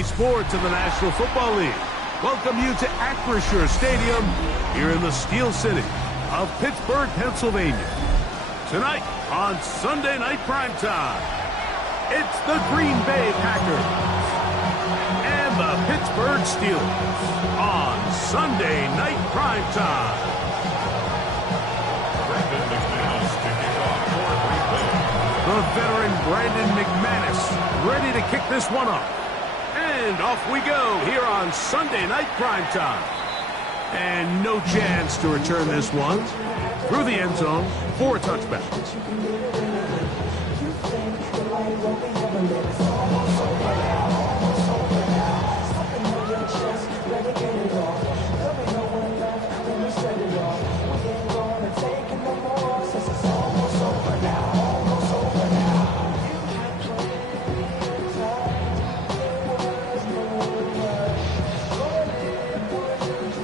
EA Sports in the National Football League welcome you to Acrisure Stadium here in the Steel City of Pittsburgh, Pennsylvania. Tonight on Sunday Night Primetime, it's the Green Bay Packers and the Pittsburgh Steelers on Sunday Night Primetime. The veteran Brandon McManus ready to kick this one off. And off we go here on Sunday Night Primetime. And no chance to return this one through the end zone for a touchback.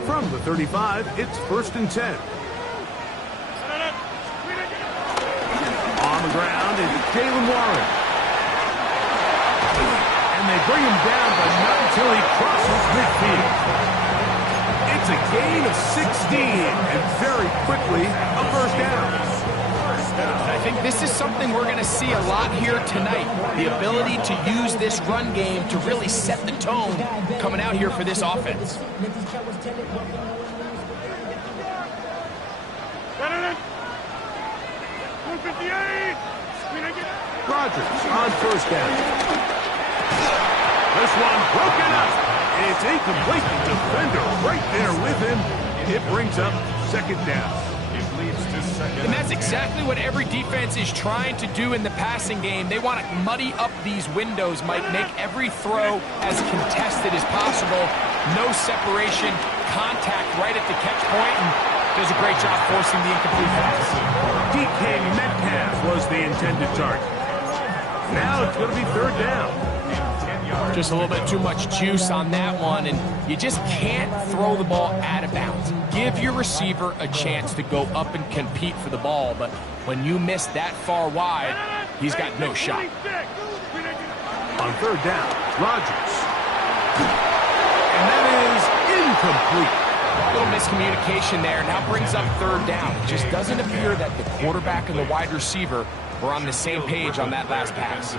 From the 35, it's 1st and 10. On the ground is Jalen Warren. And they bring him down, but not until he crosses midfield. It's a gain of 16, and very quickly, a first down. I think this is something we're going to see a lot here tonight. The ability to use this run game to really set the tone coming out here for this offense. Rodgers on first down. This one broken up. It's incomplete. The defender right there with him. It brings up 2nd down. And that's exactly what every defense is trying to do in the passing game. They want to muddy up these windows, Mike, make every throw as contested as possible. No separation, contact right at the catch point, and does a great job forcing the incomplete pass. DK Metcalf was the intended target. Now it's going to be 3rd down. Just a little bit too much juice on that one, and you just can't throw the ball out of bounds. Give your receiver a chance to go up and compete for the ball, but when you miss that far wide, he's got no shot. On 3rd down, Rodgers. And that is incomplete. A little miscommunication there. Now brings up 3rd down. It just doesn't appear that the quarterback and the wide receiver were on the same page on that last pass.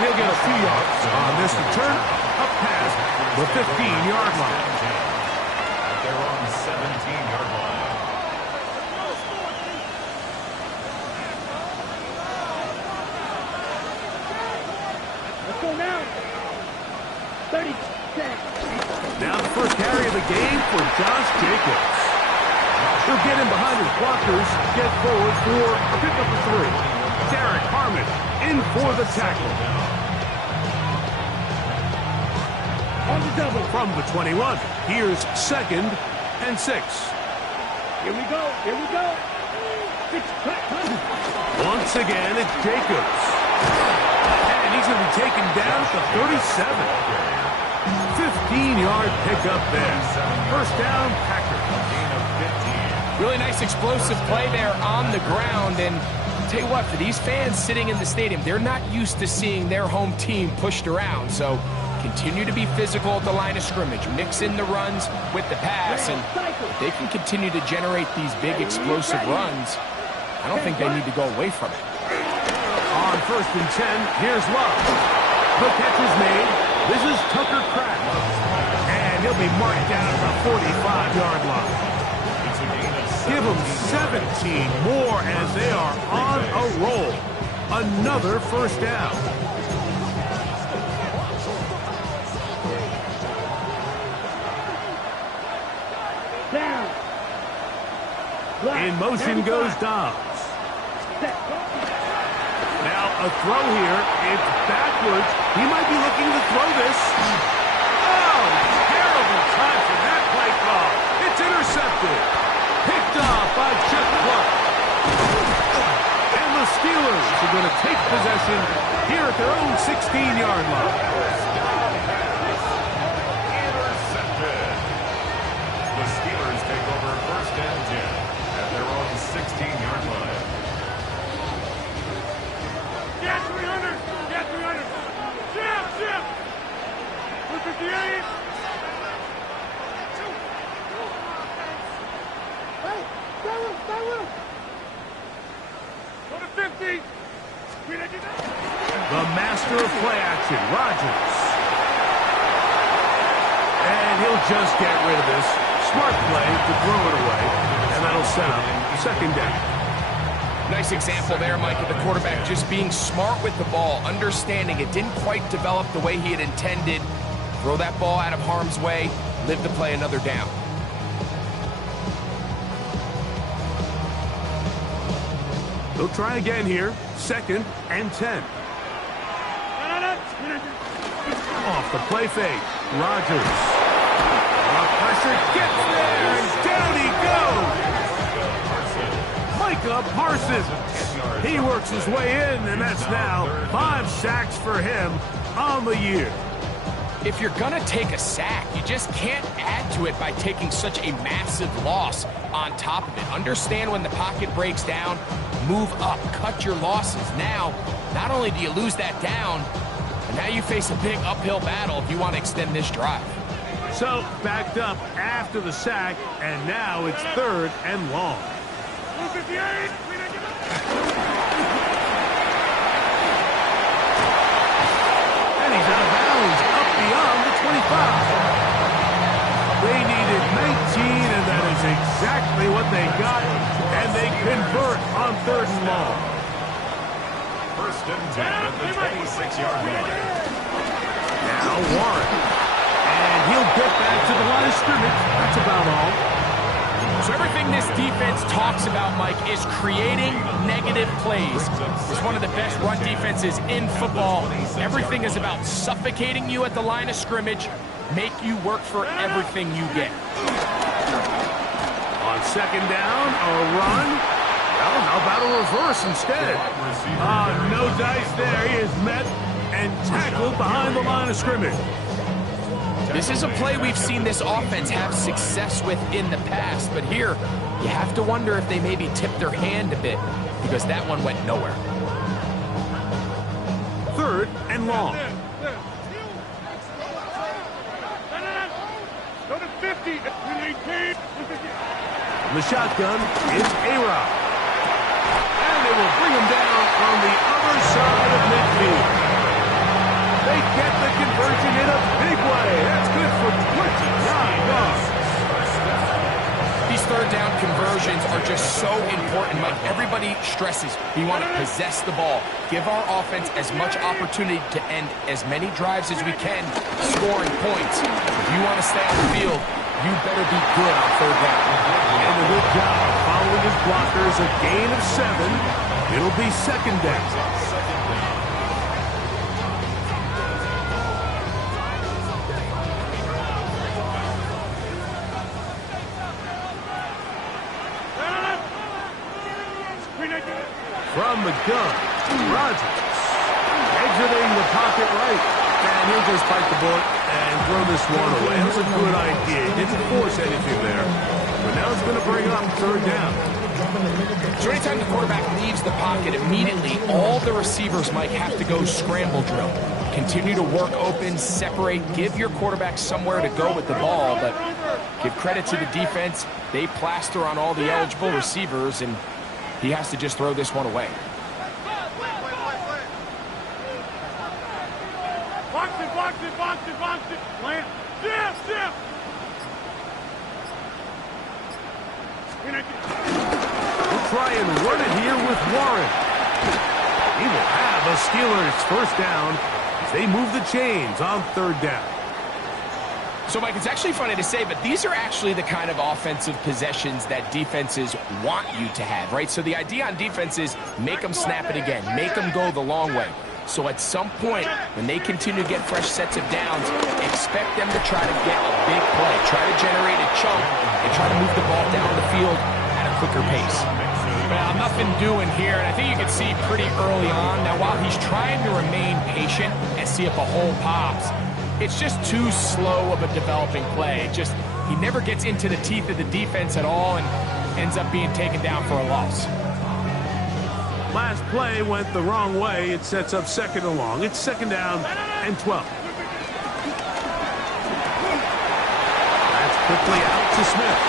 He'll get a few yards on this return, up past the 15-yard line. They're on the 17-yard line. Let's go now. 30 seconds. Now the first carry of the game for Josh Jacobs. He'll get in behind his blockers, get forward for pickup of 3. Derek Harmon in for the tackle. On the double. From the 21, here's 2nd and 6. Here we go. Here we go. Once again, it's Jacobs. And he's going to be taken down at the 37. 15-yard pickup there. First down, Packers. Really nice explosive play there on the ground, and I'll tell you what, for these fans sitting in the stadium, they're not used to seeing their home team pushed around, so continue to be physical at the line of scrimmage, mix in the runs with the pass, and if they can continue to generate these big explosive runs, I don't think they need to go away from it. On 1st and 10, here's Love. The catch is made. This is Tucker Kraft. And he'll be marked down at the 45-yard line. Give them 17 more as they are on a roll. Another first down. In motion goes Dobbs. Now a throw here. It's backwards. He might be looking to throw this. Oh, terrible time for that play call. It's intercepted. Picked off by Jeff Clark. And the Steelers are going to take possession here at their own 16-yard line. Intercepted. The Steelers take over 1st and 10 at their own Go to 50. The master of play action, Rodgers. And he'll just get rid of this. Smart play to throw it away, and that'll set up second down. Nice example there, Mike, of the quarterback just being smart with the ball, understanding it didn't quite develop the way he had intended. Throw that ball out of harm's way, live to play another down. They'll try again here. 2nd and 10. Off the play fake. Rodgers. Pressure gets there, and down he goes. Micah Parsons. He works his way in, and that's now 5 sacks for him on the year. If you're going to take a sack, you just can't add to it by taking such a massive loss on top of it. Understand when the pocket breaks down, move up, cut your losses. Now, not only do you lose that down, but now you face a big uphill battle if you want to extend this drive. So, backed up after the sack, and now it's 3rd and long. And he's out of bounds, up beyond the 25. They needed 19, and that is exactly what they got, and they convert on 3rd and long. 1st and 10 at the 26-yard line. Now Warren. And he'll get back to the line of scrimmage. That's about all. So everything this defense talks about, Mike, is creating negative plays. It's one of the best run defenses in football. Everything is about suffocating you at the line of scrimmage, make you work for everything you get. On 2nd down, a run. Well, how about a reverse instead? No dice there. He is met and tackled behind the line of scrimmage. This is a play we've seen this offense have success with in the past, but here you have to wonder if they maybe tipped their hand a bit because that one went nowhere. 3rd and long. Go to 50. The shotgun is A-Rod. And they will bring him down on the other side of midfield. They get the conversion in a big way. That's good for 29 yards. These 3rd down conversions are just so important. Like everybody stresses, we want to possess the ball. Give our offense as much opportunity to end as many drives as we can, scoring points. If you want to stay on the field, you better be good on 3rd down. And a good job following his blockers. A gain of 7. It'll be 2nd down. From the gun, Rodgers exiting the pocket right, and he'll just bite the bullet and throw this one away. That's a good idea. He didn't force anything there, but now it's going to bring up 3rd down. So anytime the quarterback leaves the pocket, immediately all the receivers might have to go scramble drill. Continue to work open, separate, give your quarterback somewhere to go with the ball, but give credit to the defense. They plaster on all the eligible receivers, and he has to just throw this one away. Box it. Plant. Step. We'll try and run it here with Warren. He will have a Steelers 1st down as they move the chains on 3rd down. So, Mike, it's actually funny to say, but these are actually the kind of offensive possessions that defenses want you to have, right? So the idea on defense is make them snap it again, make them go the long way. So at some point, when they continue to get fresh sets of downs, expect them to try to get a big play, try to generate a chunk, and try to move the ball down the field at a quicker pace. Well, nothing doing here, and I think you can see pretty early on. Now, while he's trying to remain patient and see if a hole pops, it's just too slow of a developing play. He never gets into the teeth of the defense at all and ends up being taken down for a loss. Last play went the wrong way. It sets up 2nd and long. It's 2nd down and 12. That's quickly out to Smith.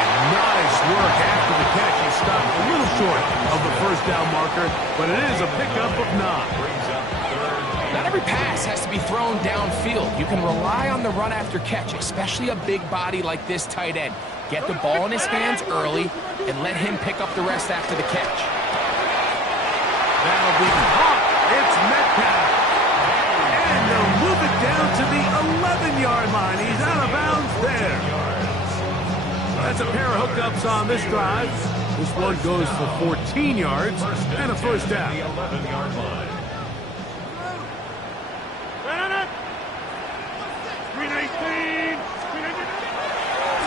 And Nice work after the catch. He stopped a little short of the first down marker, but it is a pickup of 9. Not every pass has to be thrown downfield. You can rely on the run after catch, especially a big body like this tight end. Get the ball in his hands early and let him pick up the rest after the catch. That'll be caught. It's Metcalf. And they'll move it down to the 11-yard line. He's out of bounds there. That's a pair of hookups on this drive. This one goes for 14 yards and a first down.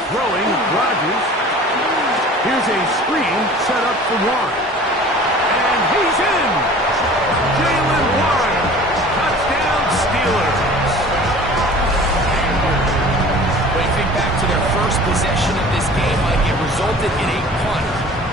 Throwing, Rodgers. Here's a screen set up for Warren. And he's in! Jalen Warren. Touchdown, Steelers. When you think back to their first possession of this game, Mike, it resulted in a punt.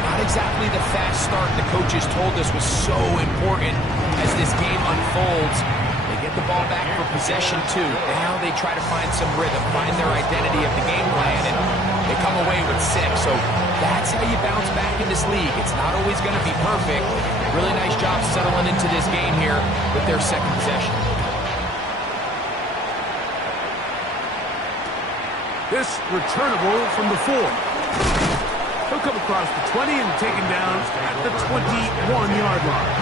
Not exactly the fast start the coaches told us was so important as this game unfolds. They get the ball back for possession 2. Now they try to find some rhythm, find their identity of the game plan, and they come away with 6. So that's how you bounce back in this league. It's not always going to be perfect. Really nice job settling into this game here with their second possession. This returnable from the 4. He'll come across the 20 and taken down at the 21-yard line.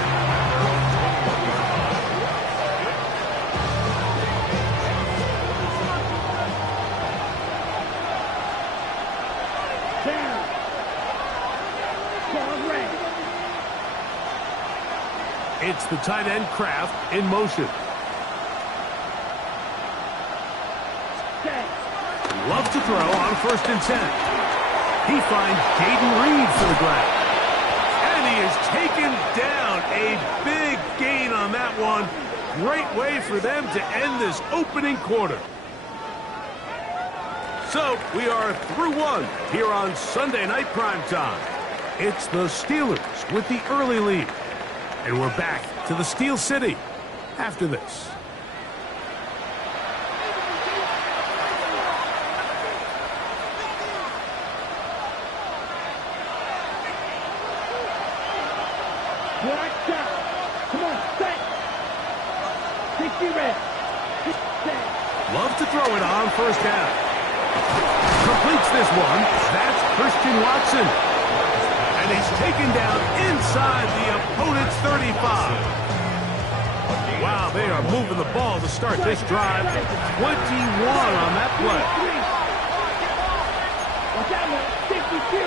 It's the tight end Kraft in motion. Love to throw on 1st and 10. He finds Jaden Reed for the grab. And he is taken down. A big gain on that one. Great way for them to end this opening quarter. So we are through one here on Sunday Night Primetime. It's the Steelers with the early lead. And we're back to the Steel City after this. Come on, set. 60 red. Love to throw it on 1st down. Completes this one. That's Christian Watson. And he's taken down inside the opponent's 35. Wow, they are moving the ball to start this drive. 21 on that play. Watch out, man. 62.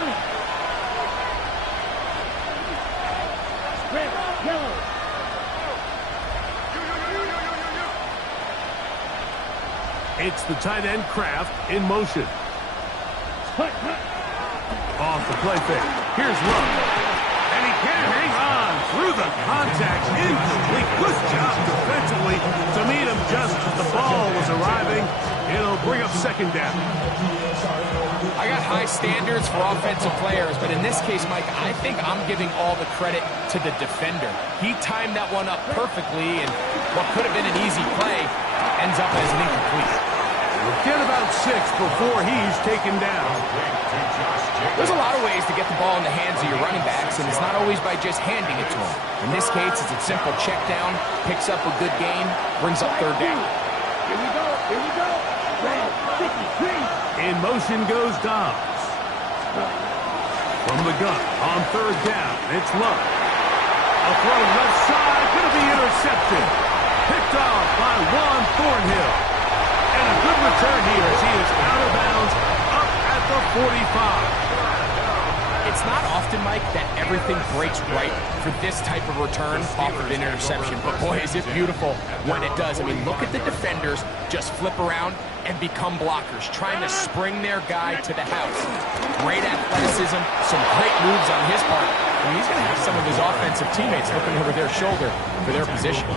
Red, yellow. It's the tight end Kraft in motion. Off the play fake. Here's Love. And he can't hang on through the contact. Incomplete. Good job defensively to meet him just as the ball was arriving. It'll bring up 2nd down. I got high standards for offensive players, but in this case, Mike, I think I'm giving all the credit to the defender. He timed that one up perfectly, and what could have been an easy play ends up as an incomplete. We'll get about 6 before he's taken down. There's a lot of ways to get the ball in the hands of your running backs, and it's not always by just handing it to them. In this case, it's a simple check down, picks up a good gain, brings up 3rd down. Here we go, here we go. Red, 63. In motion goes Dobbs. From the gun on 3rd down, it's Love. A throw left side, going to be intercepted. Picked off by Juan Thornhill. And a good return here as he is out of bounds up at the 45. It's not often, Mike, that everything breaks right for this type of return off of an interception. But boy, is it beautiful when it does. I mean, look at the defenders just flip around and become blockers, trying to spring their guy to the house. Great athleticism, some great moves on his part. I mean, he's going to have some of his offensive teammates looking over their shoulder for their position.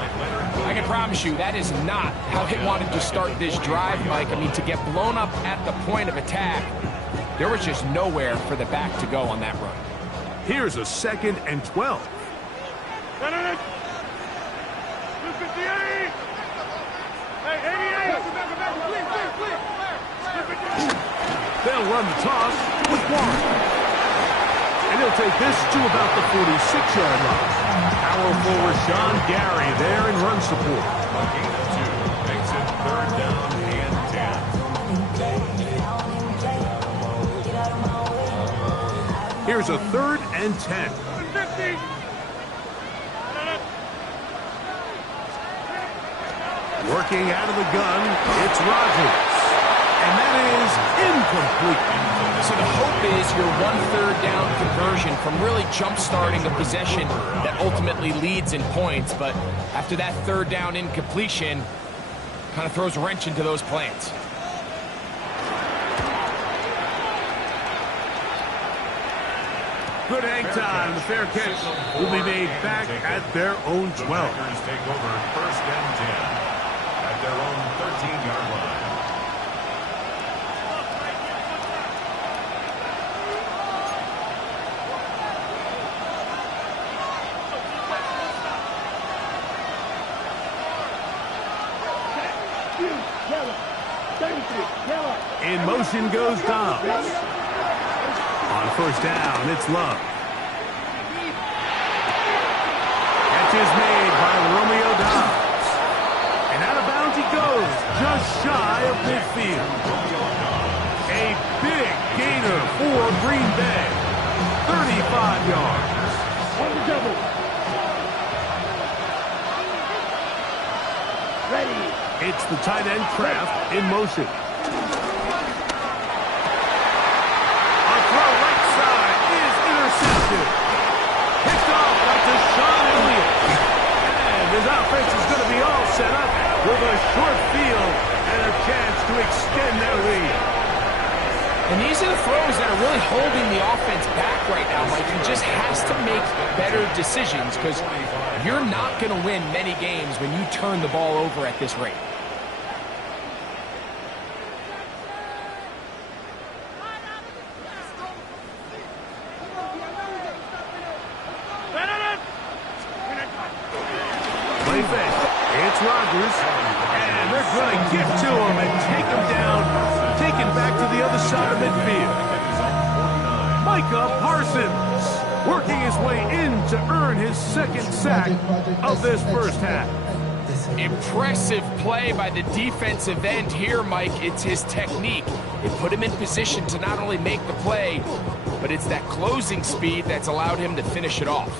I can promise you that is not how he wanted to start this drive, Mike. I mean, to get blown up at the point of attack, there was just nowhere for the back to go on that run. Here's a 2nd and 12. They'll run the toss with Warren. And he'll take this to about the 46-yard line. Powerful Rashawn Gary there in run support. A gain of 2 makes it 3rd down and 10. Here's a 3rd and 10. Working out of the gun, it's Rodgers. And that is incomplete. So the hope is your 1/3 down conversion from really jump-starting a possession that ultimately leads in points. But after that 3rd down incompletion, kind of throws a wrench into those plans. Good hang time. The fair catch will be made back at their own 12. The Packers take over 1st and 10 at their own 13-yard line. In motion goes Dobbs. On 1st down, it's Love. Catch is made by Romeo Dobbs. And out of bounds he goes, just shy of midfield. A big gainer for Green Bay. 35 yards. On the double. Ready. It's the tight end Kraft in motion. Picked off by Deshaun Elliott. And his offense is going to be all set up with a short field and a chance to extend their lead. And these are the throws that are really holding the offense back right now, Mike. He just has to make better decisions because you're not going to win many games when you turn the ball over at this rate. Play fake. It's Rodgers. And they're going to get to him and take him down, take him back to the other side of midfield. Micah Parsons working his way in to earn his 2nd sack of this 1st half. Impressive play by the defensive end here, Mike. It's his technique. It put him in position to not only make the play, but it's that closing speed that's allowed him to finish it off.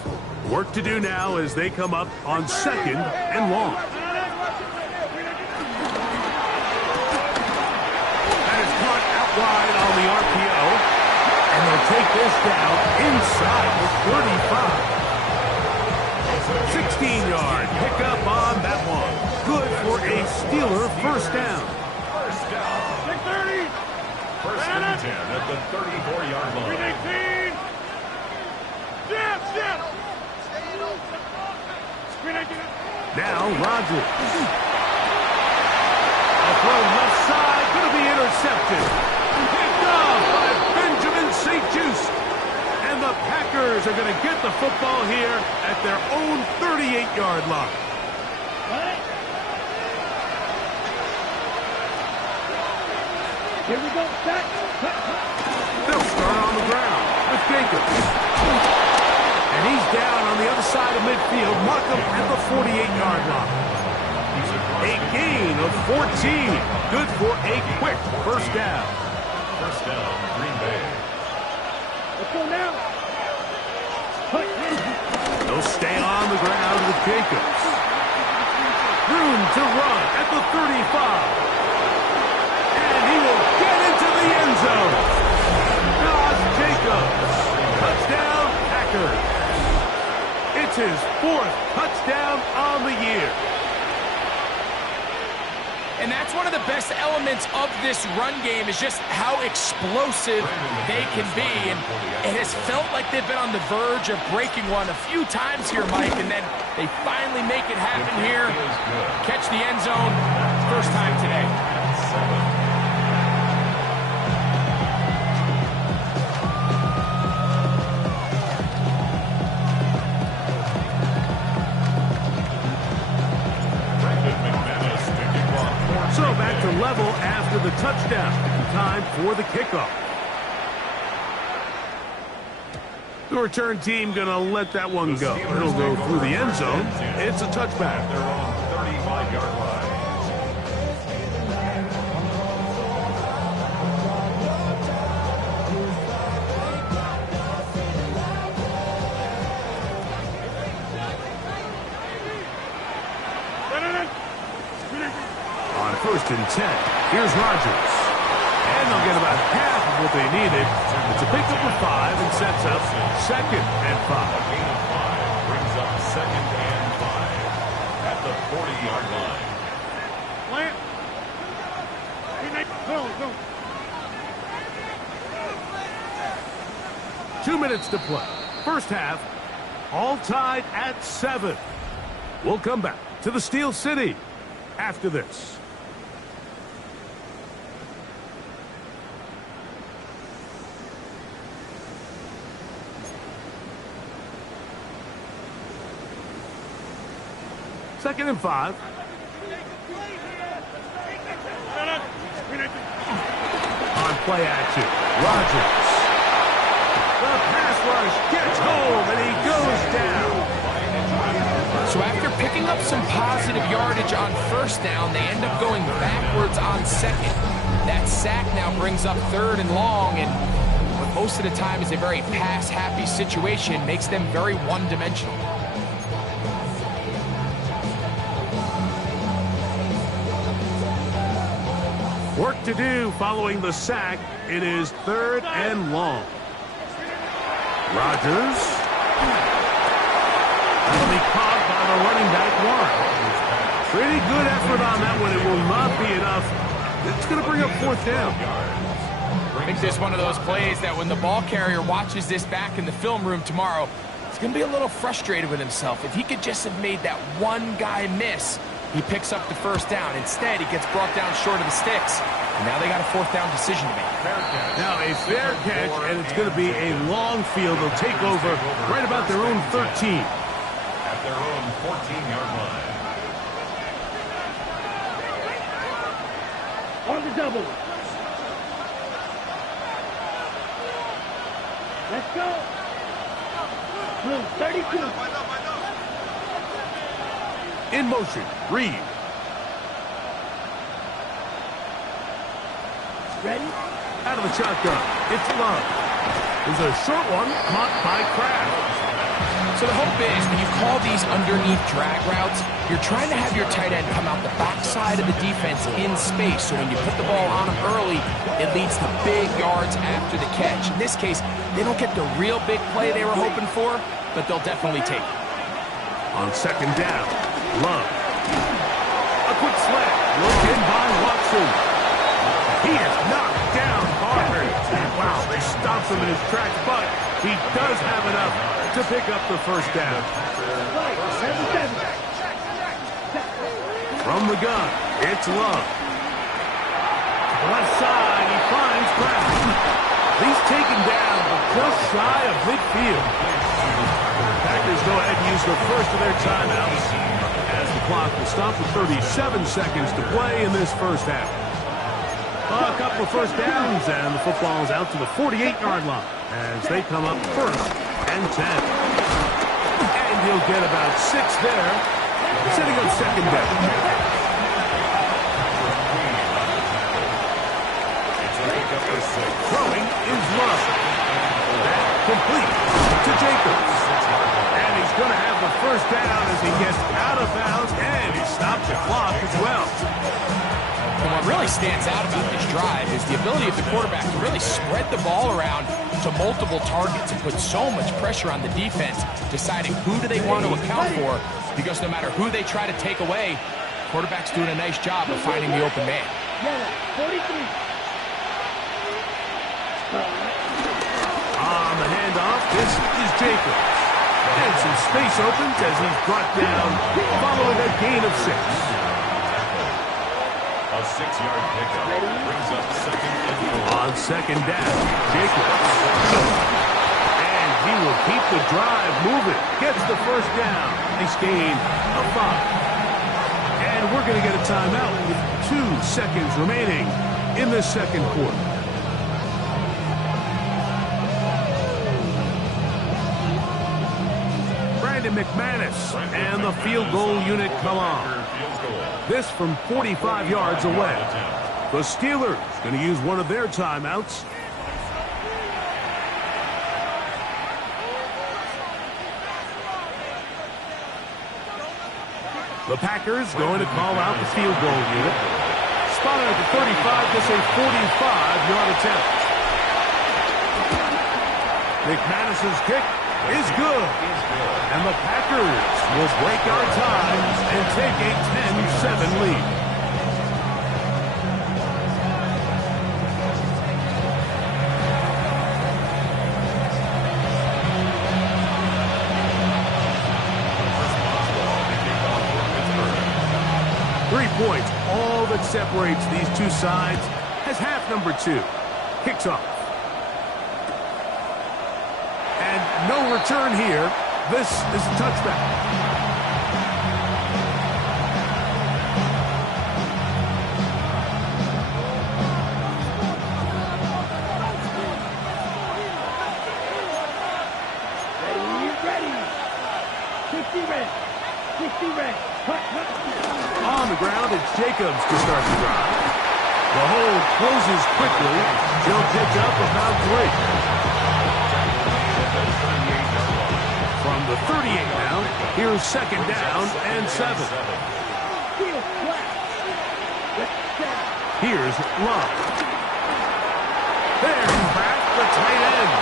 Work to do now as they come up on 2nd and long. That is caught out wide on the RPO. And they'll take this down inside the 35. 16-yard pickup on that one. Good for a Steeler 1st down. 1st down. 6:30. 1st and 10 at the 34-yard line. 319. Yes. Now Rodgers. A throw left side, going to be intercepted. Picked off by Benjamin St. Juste. And the Packers are going to get the football here at their own 38-yard line. Here we go. Back. They'll start on the ground with Jacobs. And he's down on the other side of midfield. Mark him at the 48-yard line. A gain of 14. Good for a quick 1st down. 1st down, Green Bay. Let's go now. They'll stay on the ground with Jacobs. Room to run at the 35. And he will get into the end zone. Josh Jacobs. Touchdown, Packers. It's his 4th touchdown on the year. And that's one of the best elements of this run game is just how explosive they can be. And it has felt like they've been on the verge of breaking one a few times here, Mike, and then they finally make it happen here. Catch the end zone, 1st time today. So back to level after the touchdown. time for the kickoff. The return team going to let that one go. It'll go through the end zone. It's a touchback. They're on 35-yard line. On 1st and 10, here's Rodgers. And they'll get about half of what they needed. It's a pickup of 5 and sets up 2nd and 5. A gain of 5 brings up 2nd and 5 at the 40-yard line. Go. 2 minutes to play. First half, all tied at 7. We'll come back to the Steel City after this. Second and 5. On play action, Rodgers. The pass rush gets home, and he goes down. So after picking up some positive yardage on 1st down, they end up going backwards on 2nd. That sack now brings up 3rd and long, and what most of the time is a very pass-happy situation, makes them very one-dimensional. Work to do following the sack. It is 3rd and long. Rodgers. That'll be caught by the running back Warren. Pretty good effort on that one. It will not be enough. It's going to bring up 4th down. I think this is one of those plays that when the ball carrier watches this back in the film room tomorrow, he's going to be a little frustrated with himself. If he could just have made that one guy miss, he picks up the 1st down. Instead, he gets brought down short of the sticks. And now they got a 4th down decision to make. Now a fair catch, and it's going to be a long field. They'll take over right about their own 13. At their own 14-yard line. On the double. Let's go. Blue, 32. In motion, Reed. Ready? Out of the shotgun, it's Love. There's a short one caught by Kraft. So the hope is when you call these underneath drag routes, you're trying to have your tight end come out the backside of the defense in space. So when you put the ball on him early, it leads to big yards after the catch. In this case, they don't get the real big play they were hoping for, but they'll definitely take it. On 2nd down, Love. A quick slant. Looked in by Watson. He is knocked down hard. Wow, they stopped him in his tracks, but he does have enough to pick up the 1st down. From the gun, it's Love. To the left side, he finds Kraft. He's taken down, but just shy of midfield. Packers go ahead and use the first of their timeouts as the clock will stop with 37 seconds to play in this first half. A couple of 1st downs, and the football is out to the 48-yard line as they come up 1st and 10. And he'll get about 6 there, setting up 2nd down. Throwing is Love. That complete to Jacobs. And he's going to have the 1st down as he gets out of bounds, and he stops the clock as well. And what really stands out about this drive is the ability of the quarterback to really spread the ball around to multiple targets and put so much pressure on the defense, deciding who do they want to account for, because no matter who they try to take away, quarterback's doing a nice job of finding the open man. 43. On the handoff, this is Jacobs. And some space opens as he's brought down following a gain of 6. A 6-yard pickup brings up 2nd and 4. On 2nd down, Jacobs. And he will keep the drive moving. Gets the 1st down. Nice gain of 5. And we're going to get a timeout with 2 seconds remaining in the second quarter. McManus and the field goal unit come on. This from 45 yards away. The Steelers going to use one of their timeouts. The Packers going to call out the field goal unit. Spotted at the 35, just a 45-yard attempt. McManus's kick is good. And the Packers will break our ties and take a 10-7 lead. Points, all that separates these two sides, as half number 2 kicks off. And no return here. This is a touchback. Ready. 50 red. 50 red. On the ground, it's Jacobs to start the drive. The hold closes quickly. He'll pick up about 3. From the 38 now, here's second down and 7. Here's Love. There's Pratt, the tight end.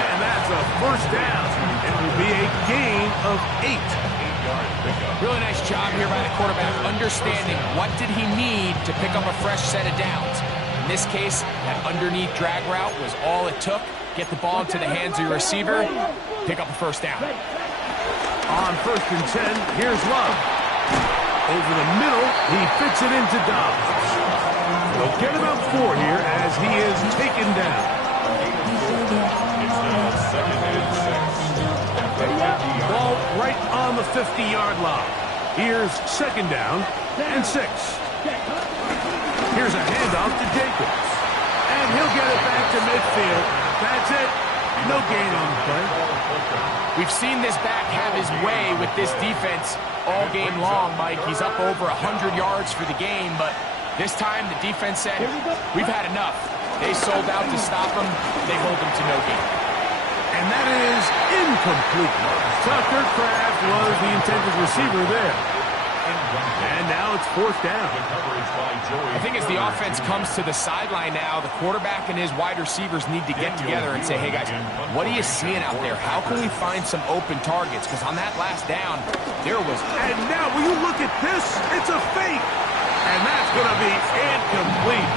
And that's a first down. It will be a gain of 8. Really nice job here by the quarterback, understanding what did he need to pick up a fresh set of downs. In this case, that underneath drag route was all it took. Get the ball into the hands of your receiver, pick up a first down. On 1st and 10, here's Love. Over the middle, he fits it into Dobbs. They'll get about 4 here as he is taken down. It's now 2nd and 6. Ball right on the 50-yard line. Here's second down and 6. Here's a handoff to Jacobs. And he'll get it back to midfield. That's it. No gain on the play. We've seen this back have his way with this defense all game long, Mike. He's up over 100 yards for the game, but this time the defense said, we've had enough. They sold out to stop him. They hold him to no gain. And that is incomplete. Tucker Kraft was the intended receiver there. And now it's 4th down. I think as the offense comes to the sideline now, the quarterback and his wide receivers need to get together and say, hey guys, what are you seeing out there? How can we find some open targets? Because on that last down, there was... And now, will you look at this? It's a fake. And that's going to be incomplete.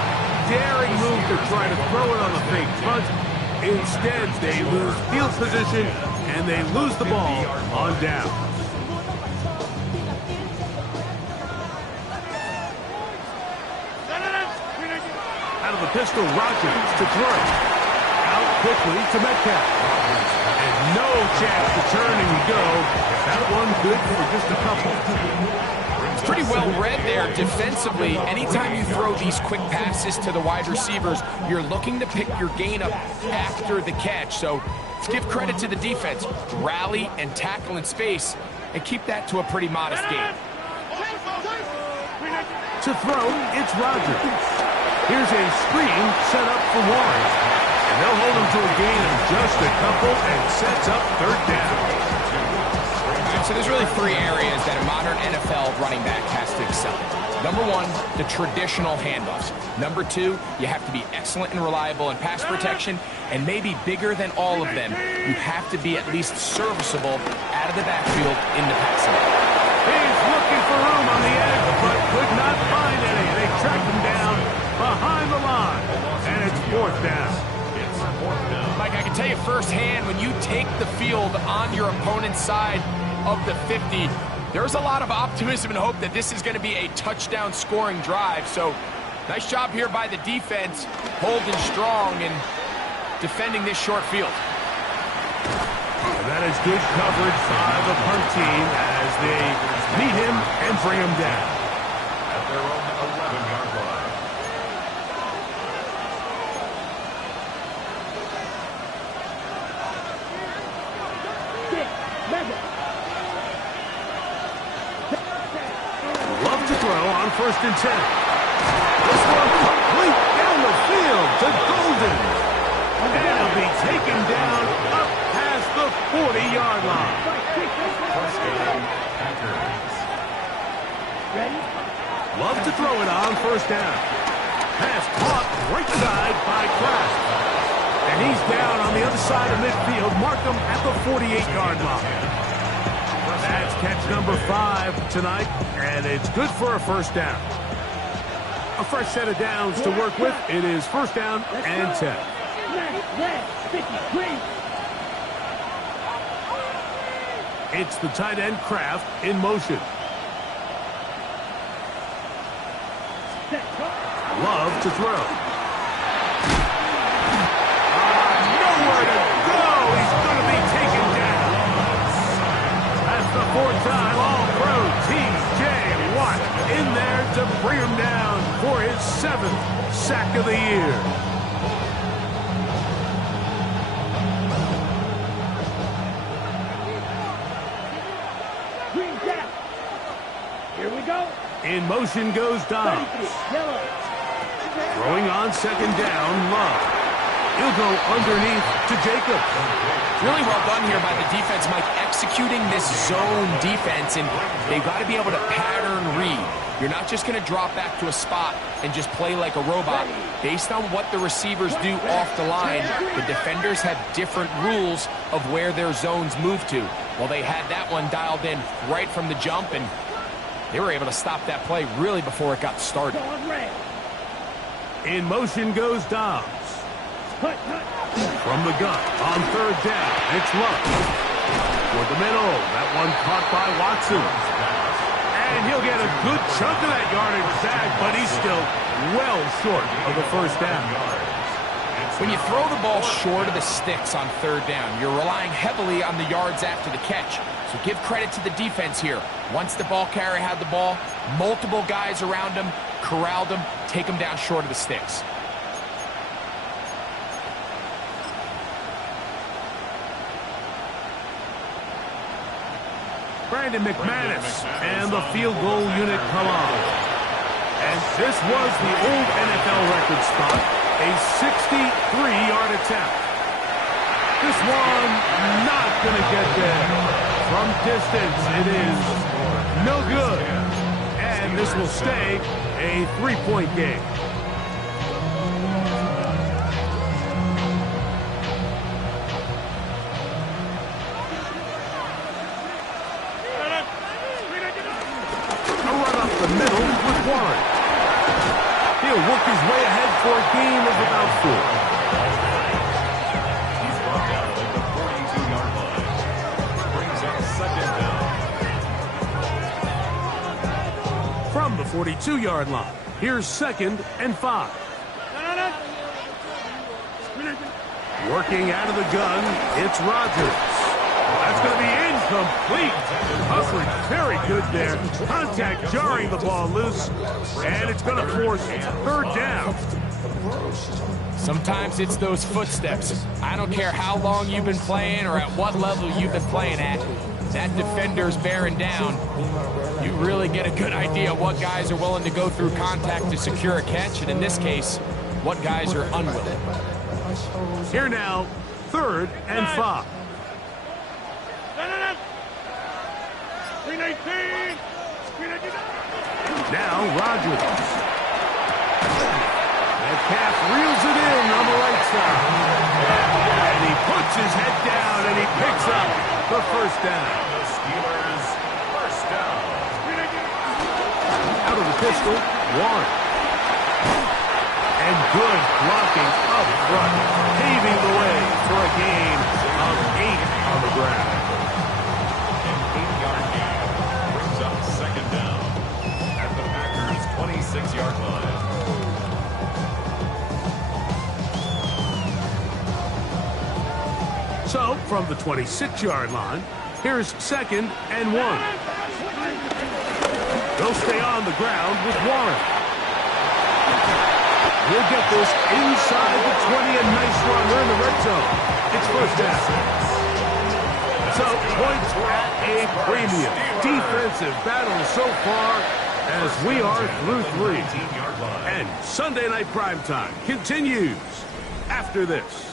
Daring move to try to throw it on the fake punt. Instead, they lose field position, and they lose the ball on down. Out of the pistol, Rodgers to throw. Out quickly to Metcalf. And no chance to turn and go. That one good for just a couple. It's pretty well read there defensively. Anytime you throw these quick passes to the wide receivers, you're looking to pick your gain up after the catch. So let's give credit to the defense. Rally and tackle in space and keep that to a pretty modest gain. To throw, it's Rodgers. Here's a screen set up for Warren. And they'll hold him to a gain of just a couple and sets up 3rd down. So there's really 3 areas that a modern NFL running back has to excel in. Number 1, the traditional handoffs. Number 2, you have to be excellent and reliable in pass protection. And maybe bigger than all of them, you have to be at least serviceable out of the backfield in the passing game. He's looking for room on the edge, but could not find any. They tracked him down behind the line. And it's 4th down. Mike, I can tell you firsthand, when you take the field on your opponent's side of the 50, there's a lot of optimism and hope that this is going to be a touchdown scoring drive. So nice job here by the defense, holding strong and defending this short field. And that is good coverage by the punt team as they meet him and bring him down. At their own 11-yard line. first and 10. This one complete down the field to Golden. And he'll be taken down up past the 40-yard line. First down, Packers. Ready? Love to throw it on first down. Pass caught right side by Kraft. And he's down on the other side of midfield. Mark him at the 48-yard line. That's catch number 5 tonight, and it's good for a first down. A fresh set of downs to work with. It is first down and 10. Red, 53. It's the tight end Kraft in motion. Love to throw. Nowhere to go. He's going to be taken down. That's the 4th time All-Pro T.J. Watt in there to bring him down for his 7th sack of the year. Green gap. Here we go. In motion goes Dobbs. Yellow. Throwing on second down, Love. He'll go underneath to Jacobs. Really well done here by the defense, Mike, executing this zone defense, and they've got to be able to pattern read. You're not just going to drop back to a spot and just play like a robot. Based on what the receivers do off the line, the defenders have different rules of where their zones move to. Well, they had that one dialed in right from the jump, and they were able to stop that play really before it got started. In motion goes Dobbs. From the gun on third down, it's Love. Toward the middle, that one caught by Watson. And he'll get a good chunk of that yardage back, but he's still well short of the first down. When you throw the ball short of the sticks on third down, you're relying heavily on the yards after the catch. So give credit to the defense here. Once the ball carrier had the ball, multiple guys around him, corralled him, take him down short of the sticks. Brandon McManus and the field goal unit come on. And this was the old NFL record spot, a 63-yard attempt. This one not going to get there. From distance, it is no good. And this will stay a 3-point game. The middle with Warren. He'll work his way ahead for a gain of about 4. He's brought down at the 42-yard line. Brings up second down. From the 42-yard line, here's 2nd and 5. Working out of the gun, it's Rodgers. That's going to be incomplete. Coverage very good there. Contact jarring the ball loose. And it's going to force third down. Sometimes it's those footsteps. I don't care how long you've been playing or at what level you've been playing at. That defender's bearing down. You really get a good idea of what guys are willing to go through contact to secure a catch. And in this case, what guys are unwilling. Here now, 3rd and 5. Now Rodgers. And Calf reels it in on the right side. And he puts his head down and he picks up the first down. The Steelers first down. Out of the pistol, Warren. And good blocking up front, paving the way for a gain of 8 on the ground. An 8-yard gain brings up second down at the Packers' 26-yard line. So, from the 26-yard line, here's 2nd and 1. They'll stay on the ground with Warren. He'll get this inside the 20, a nice run. We're in the red zone. It's first down. So, points at a premium. Defensive battle so far, as we are through 3. 18-yard line. And Sunday Night Primetime continues after this.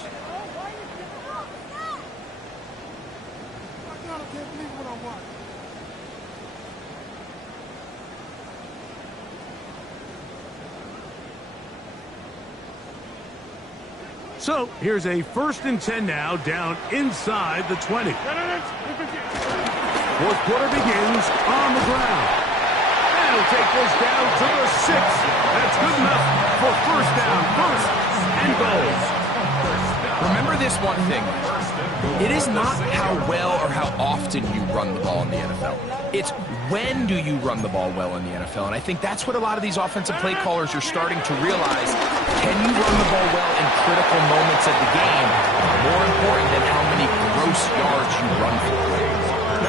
So, here's a 1st and 10 now, down inside the 20. Fourth quarter begins on the ground. And he'll take this down to the 6. That's good enough for first down, first and goal. Remember this one thing. It is not how well or how often you run the ball in the NFL. It's when do you run the ball well in the NFL. And I think that's what a lot of these offensive play callers are starting to realize. Can you run the ball well in critical moments of the game? More important than how many gross yards you run for.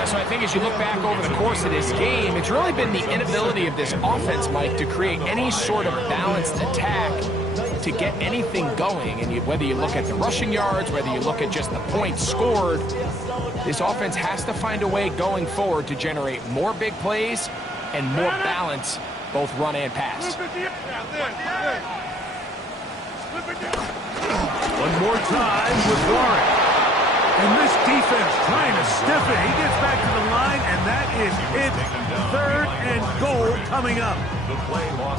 So I think as you look back over the course of this game, it's really been the inability of this offense, Mike, to create any sort of balanced attack to get anything going. And whether you look at the rushing yards, whether you look at just the points scored, this offense has to find a way going forward to generate more big plays and more balance, both run and pass. One more time with Warren. And this defense trying to stiff it. He gets back to the line, and that is it. 3rd and goal coming up.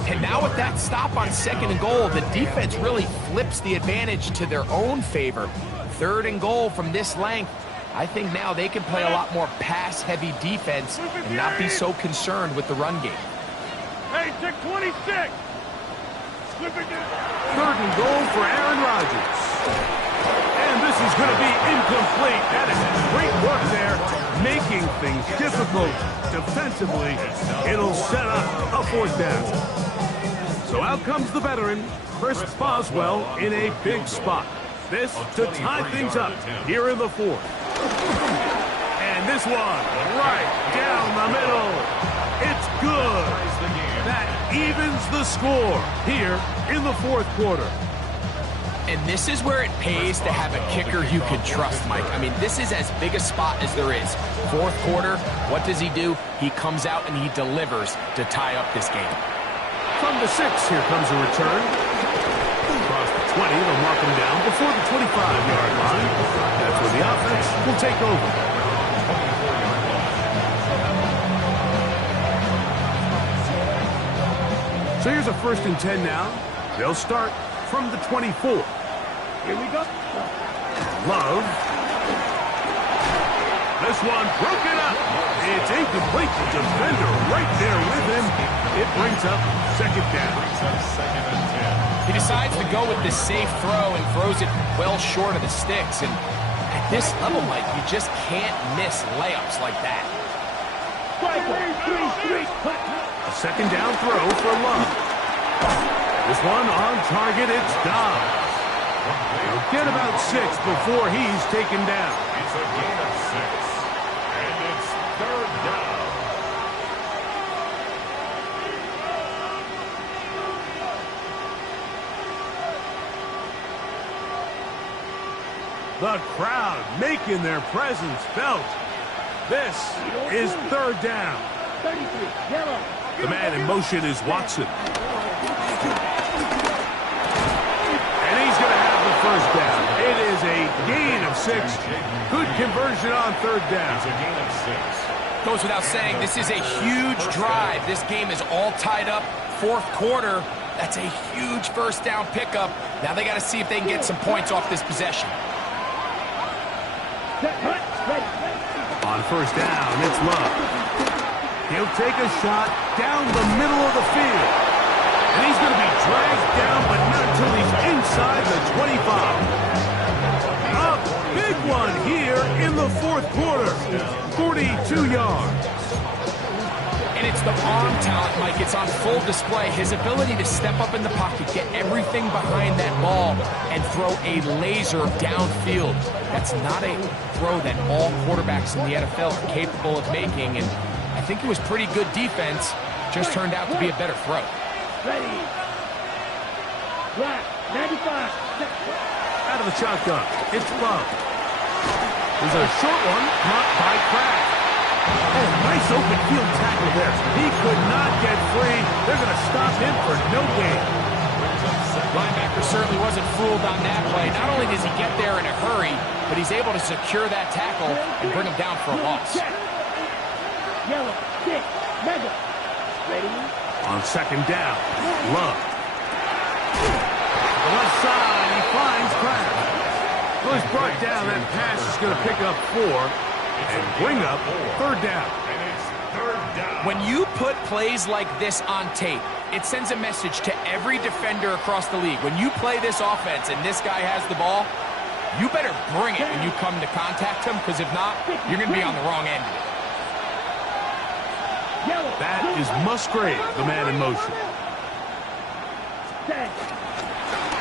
And now with that stop on 2nd and goal, the defense really flips the advantage to their own favor. 3rd and goal from this length. I think now they can play a lot more pass-heavy defense and not be so concerned with the run game. Hey, check 26. 3rd and goal for Aaron Rodgers. And this is going to be incomplete. That is great work there, making things difficult defensively. It'll set up a 4th down. So out comes the veteran, Chris Boswell, in a big spot. This to tie things up here in the 4th. And this one right down the middle. It's good. That evens the score here in the 4th quarter. And this is where it pays to have a kicker you can trust, Mike. I mean, this is as big a spot as there is. 4th quarter, what does he do? He comes out and he delivers to tie up this game. From the 6, here comes a return. Across the 20, they'll mark him down before the 25-yard line. That's where the offense will take over. So here's a 1st and 10 now. They'll start from the 24. Here we go. Love. This one broken up. It's incomplete. The defender right there with him. It brings up 2nd down. He decides to go with this safe throw and throws it well short of the sticks. And at this level, Mike, you just can't miss layups like that. A 2nd down throw for Love. This one on target, it's Dobbs. He'll get about 6 before he's taken down. It's a gain of 6. And it's 3rd down. The crowd making their presence felt. This is 3rd down. 33, yellow. The man in motion is Watson. And he's going to have the 1st down. It is a gain of 6. Good conversion on 3rd down. It's a gain of 6. Goes without saying, this is a huge drive. This game is all tied up. 4th quarter, that's a huge 1st down pickup. Now they got to see if they can get some points off this possession. On 1st down, it's Love. He'll take a shot down the middle of the field. And he's going to be dragged down, but not until he's inside the 25. A big one here in the 4th quarter. 42 yards. And it's the arm talent, Mike. It's on full display. His ability to step up in the pocket, get everything behind that ball, and throw a laser downfield. That's not a throw that all quarterbacks in the NFL are capable of making. And I think it was pretty good defense. Just turned out to be a better throw. Ready. Black, 95. Out of the shotgun, it's Love. There's a short one caught by Kraft. Oh, nice open field tackle there. He could not get free. They're going to stop him for no gain. Linebacker certainly wasn't fooled on that play. Not only does he get there in a hurry, but he's able to secure that tackle and bring him down for a loss. Yellow, stick, mega. Ready? On second down, Love. The left side, he finds Kraft. Well, he's brought down. That pass is going to pick up 4 and bring up third down. When you put plays like this on tape, it sends a message to every defender across the league. When you play this offense and this guy has the ball, you better bring it when you come to contact him, because if not, you're going to be on the wrong end of it. That is Musgrave, the man in motion.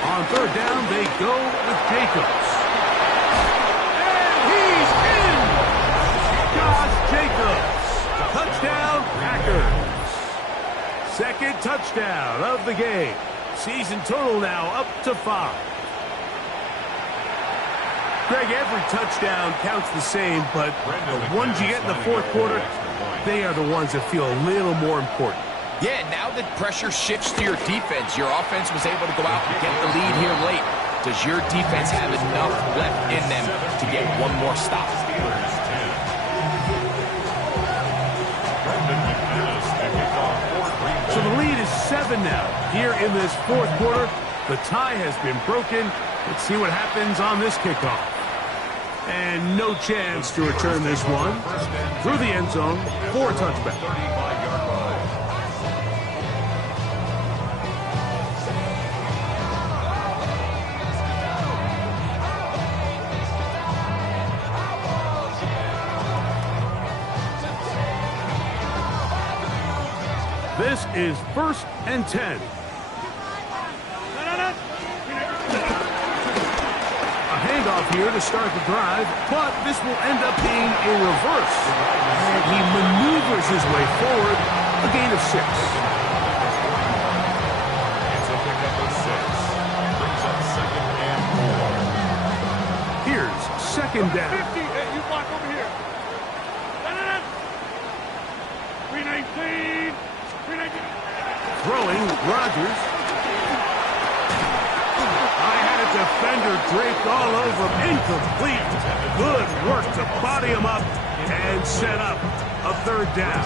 On third down, they go with Jacobs. And he's in! Josh Jacobs. Touchdown, Packers. Second touchdown of the game. Season total now up to 5. Greg, every touchdown counts the same, but the ones you get in the fourth quarter, they are the ones that feel a little more important. Yeah, now that pressure shifts to your defense, your offense was able to go out and get the lead here late. Does your defense have enough left in them to get one more stop? So the lead is 7 now. Here in this fourth quarter, the tie has been broken. Let's see what happens on this kickoff. And no chance to return this one. Through the end zone for a touchback. This is 1st and 10. A handoff here to start the drive, but this will end up being a reverse. And he maneuvers his way forward, a gain of 6. It's a pickup of 6. Brings up 2nd and 4. Here's 2nd down. 50, hey, you block over here. 319. 319. Throwing, Rodgers. I had a defender draped all over him. Incomplete. Good work to body him up and set up a 3rd down.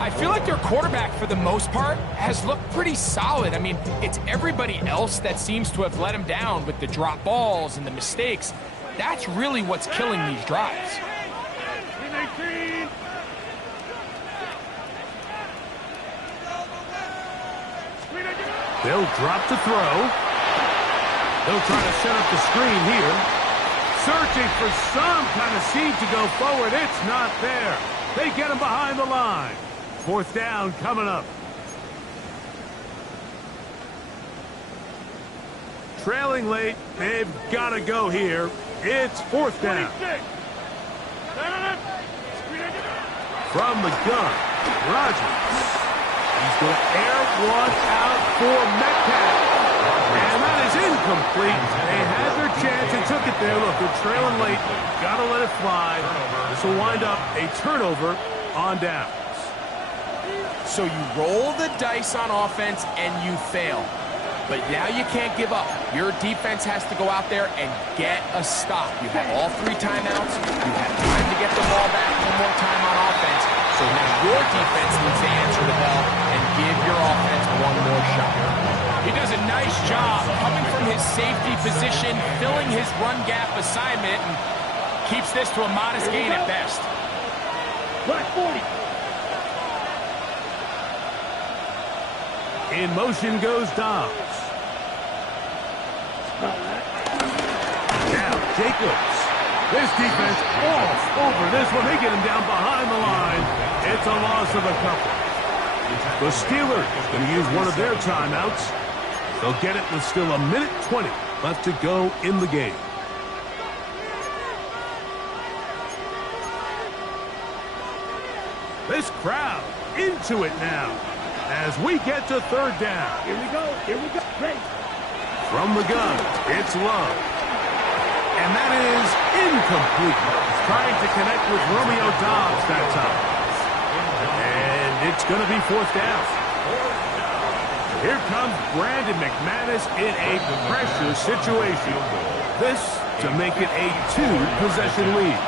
I feel like their quarterback, for the most part, has looked pretty solid. I mean, it's everybody else that seems to have let him down with the drop balls and the mistakes. That's really what's killing these drives. 319. They'll drop to throw. They'll try to set up the screen here. Searching for some kind of seed to go forward. It's not there. They get him behind the line. 4th down coming up. Trailing late. They've got to go here. It's 4th down. From the gun, Rodgers. He's going to air one out for Metcalf. And that is incomplete. They had their chance and took it there. Look, they're trailing late. Got to let it fly. This will wind up a turnover on downs. So you roll the dice on offense and you fail. But now you can't give up. Your defense has to go out there and get a stop. You have all 3 timeouts. You have time to get the ball back one more time on offense. So now your defense needs to answer the bell and give your offense one more shot. He does a nice job coming from his safety position, filling his run gap assignment, and keeps this to a modest gain at best. Black 40. In motion goes Dobbs. Now Jacobs. This defense all over this one. They get him down behind the line. It's a loss of a couple. The Steelers going to use one of their timeouts. They'll get it with still 1:20 left to go in the game. This crowd into it now as we get to 3rd down. Here we go. Here we go. Ready. From the gun, it's Love. And that is incomplete. trying to connect with Romeo Dobbs that time. And it's going to be fourth down. Here comes Brandon McManus in a pressure situation. This to make it a two-possession lead.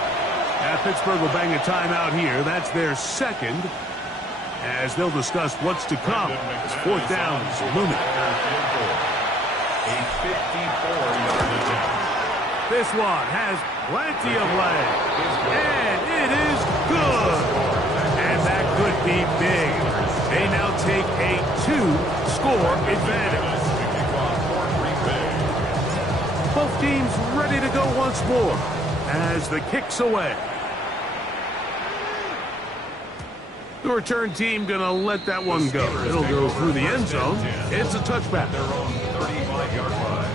Pittsburgh will bang a timeout here. That's their second, as they'll discuss what's to come as fourth down is looming. A 54-yard attempt. This one has plenty of legs, and it is good. And that could be big. They now take a two-score advantage. Both teams ready to go once more as the kick's away. The return team going to let that one go. It'll go through the end zone. It's a touchback. Their own 35-yard line.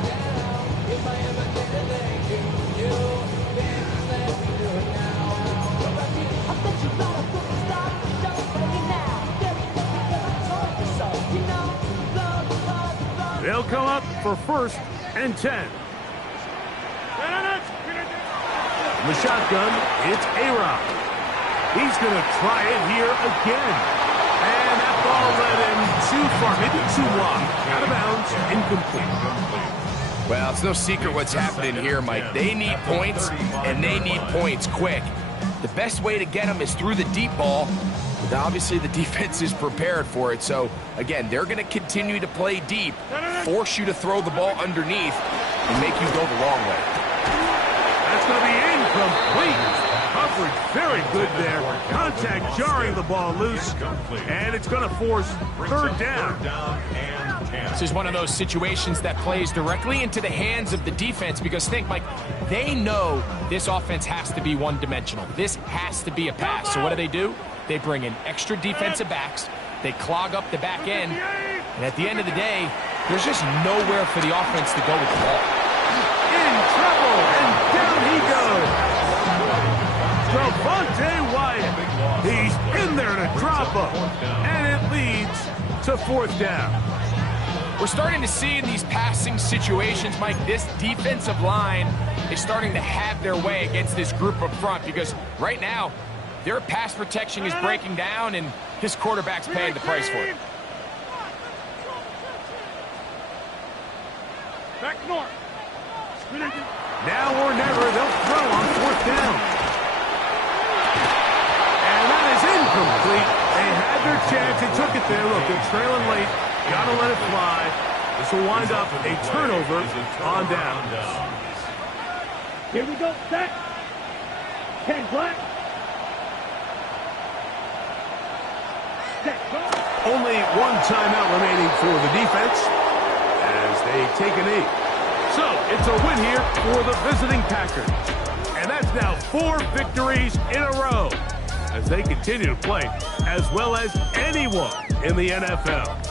They'll come up for first and 10. The shotgun, it's A-Rod. He's going to try it here again. And that ball led him too far, maybe too wide. Out of bounds, incomplete. Well, it's no secret what's happening here, Mike. They need points, and they need points quick. The best way to get them is through the deep ball, but obviously the defense is prepared for it. So, again, they're going to continue to play deep, force you to throw the ball underneath, and make you go the wrong way. That's going to be incomplete. Coverage very good there. Contact jarring the ball loose, and it's going to force third down. This is one of those situations that plays directly into the hands of the defense because think, Mike, they know this offense has to be one-dimensional. This has to be a pass. So what do? They bring in extra defensive backs. They clog up the back end. And at the end of the day, there's just nowhere for the offense to go with the ball. In trouble, and down he goes. Devontae Wyatt. He's in there to drop him. And it leads to fourth down. We're starting to see in these passing situations, Mike, this defensive line is starting to have their way against this group up front because right now, their pass protection is breaking down and his quarterback's paying the price for it. Back north. Now or never, they'll throw on fourth down. And that is incomplete. They had their chance. They took it there. Look, they're trailing late. Got to let it fly. This will wind up a turnover on down. Here we go. Set. 10 black. Set. Go. Only one timeout remaining for the defense as they take a knee. So, it's a win here for the visiting Packers. And that's now 4 victories in a row as they continue to play as well as anyone in the NFL.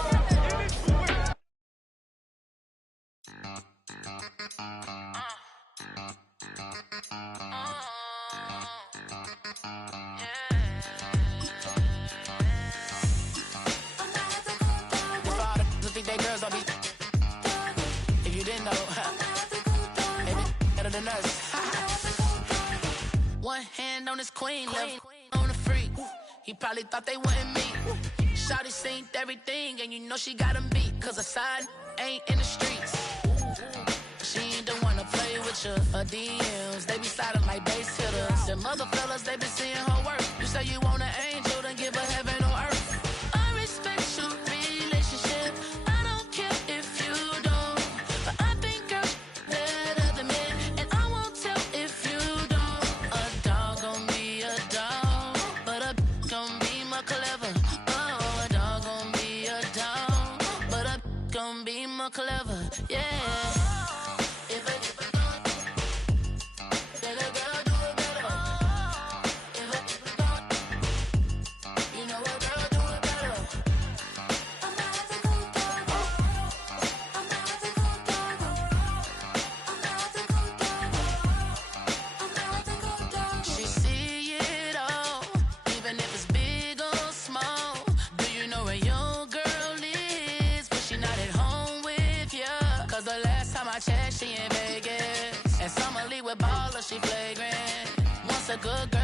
He probably thought they wouldn't meet. Shawty seen everything, and you know she got him beat. Cause her side ain't in the streets. She ain't the one to play with you. Her DMs, they be sliding like base hitters. Them other fellas, they be seeing her work. You say you want an angel, then give her heaven on earth. I respect your relationship. I don't care if you don't. But I think girls better than men. And I won't tell if you don't. A dog gon' be a dog. But a gon' be more clever. Oh, a dog gon' be a dog. But a gon' be more clever. Yeah. a good girl.